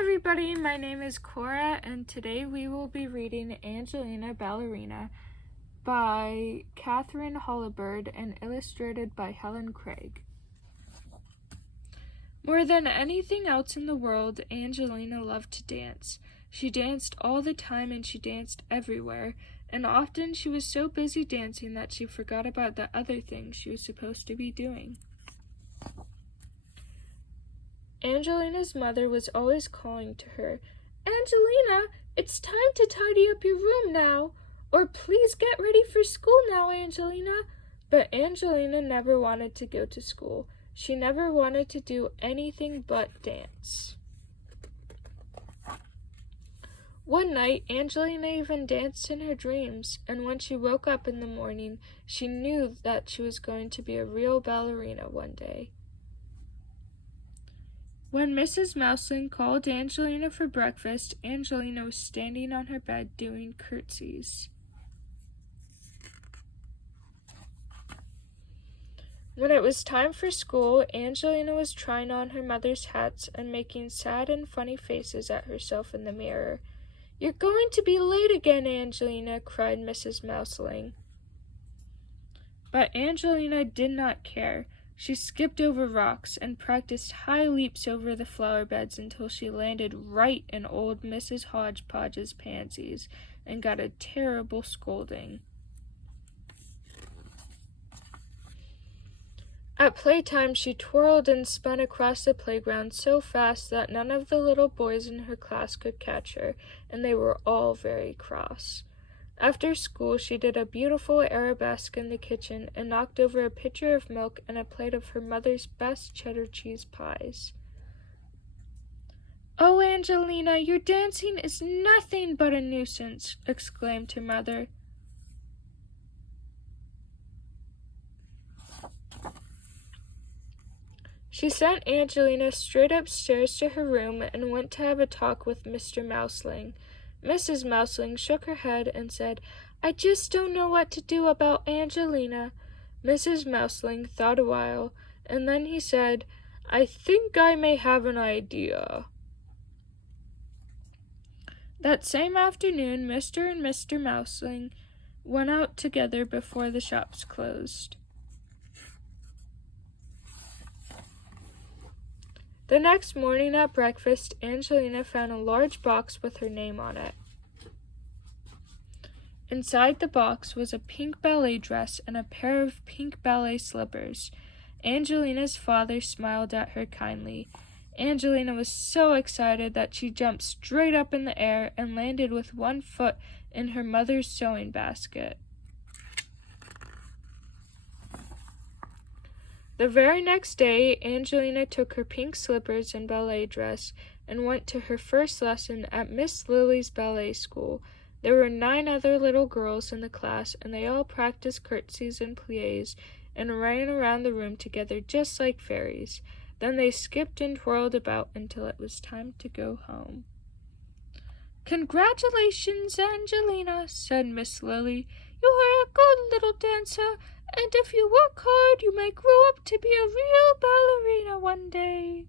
everybody, my name is Cora, and today we will be reading Angelina Ballerina by Katherine Holabird and illustrated by Helen Craig. More than anything else in the world, Angelina loved to dance. She danced all the time and she danced everywhere, and often she was so busy dancing that she forgot about the other things she was supposed to be doing. Angelina's mother was always calling to her, "Angelina, it's time to tidy up your room now," or "Please get ready for school now, Angelina." But Angelina never wanted to go to school. She never wanted to do anything but dance. One night, Angelina even danced in her dreams, and when she woke up in the morning, she knew that she was going to be a real ballerina one day. When Mrs. Mouseling called Angelina for breakfast, Angelina was standing on her bed doing curtsies. When it was time for school, Angelina was trying on her mother's hats and making sad and funny faces at herself in the mirror. "You're going to be late again, Angelina," cried Mrs. Mouseling. But Angelina did not care. She skipped over rocks and practiced high leaps over the flower beds until she landed right in old Mrs. Hodgepodge's pansies and got a terrible scolding. At playtime, she twirled and spun across the playground so fast that none of the little boys in her class could catch her, and they were all very cross. After school, she did a beautiful arabesque in the kitchen and knocked over a pitcher of milk and a plate of her mother's best cheddar cheese pies. "Oh, Angelina, your dancing is nothing but a nuisance," exclaimed her mother. She sent Angelina straight upstairs to her room and went to have a talk with Mr. Mouseling. Mrs. Mouseling shook her head and said, "I just don't know what to do about Angelina." Mrs. Mouseling thought a while, and then he said, "I think I may have an idea." That same afternoon, Mr. and Mr. Mouseling went out together before the shops closed. The next morning at breakfast, Angelina found a large box with her name on it. Inside the box was a pink ballet dress and a pair of pink ballet slippers. Angelina's father smiled at her kindly. Angelina was so excited that she jumped straight up in the air and landed with one foot in her mother's sewing basket. The very next day, Angelina took her pink slippers and ballet dress and went to her first lesson at Miss Lily's ballet school. There were 9 other little girls in the class, and they all practiced curtsies and pliés and ran around the room together just like fairies. Then they skipped and twirled about until it was time to go home. "Congratulations, Angelina," said Miss Lily. "You are a good little dancer, and if you work hard, you may grow up to be a real ballerina one day."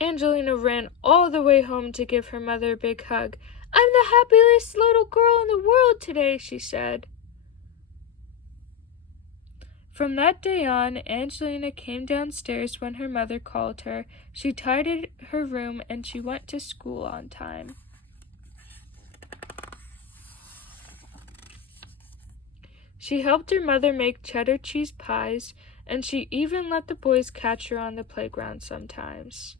Angelina ran all the way home to give her mother a big hug. "I'm the happiest little girl in the world today," she said. From that day on, Angelina came downstairs when her mother called her. She tidied her room and she went to school on time. She helped her mother make cheddar cheese pies, and she even let the boys catch her on the playground sometimes.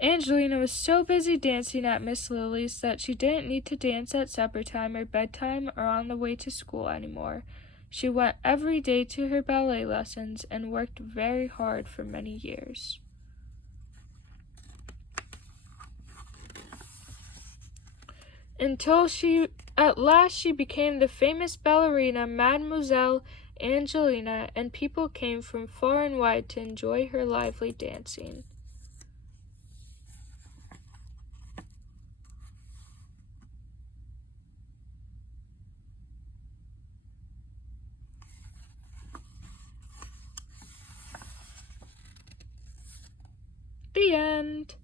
Angelina was so busy dancing at Miss Lily's that she didn't need to dance at supper time or bedtime or on the way to school anymore. She went every day to her ballet lessons and worked very hard for many years. Until at last she became the famous ballerina Mademoiselle Angelina, and people came from far and wide to enjoy her lively dancing. The end.